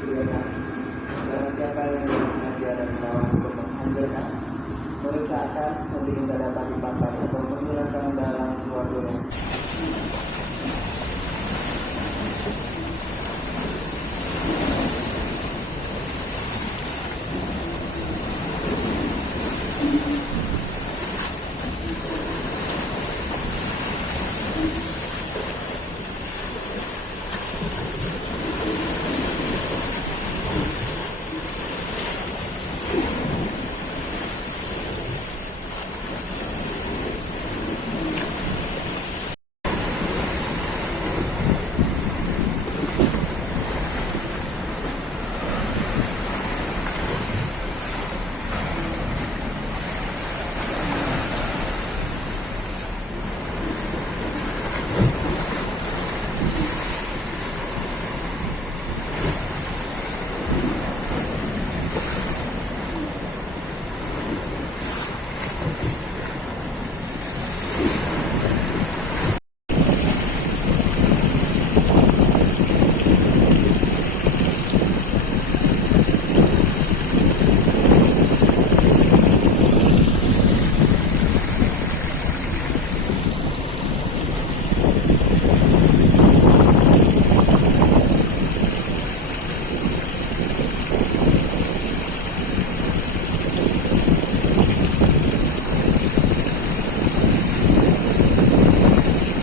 Iya kan? Barang siapa yang bersengaja dan melawan untuk mengambilnya, merusakan, lebih tidak dapat dipakai atau menggunakan dalam suatu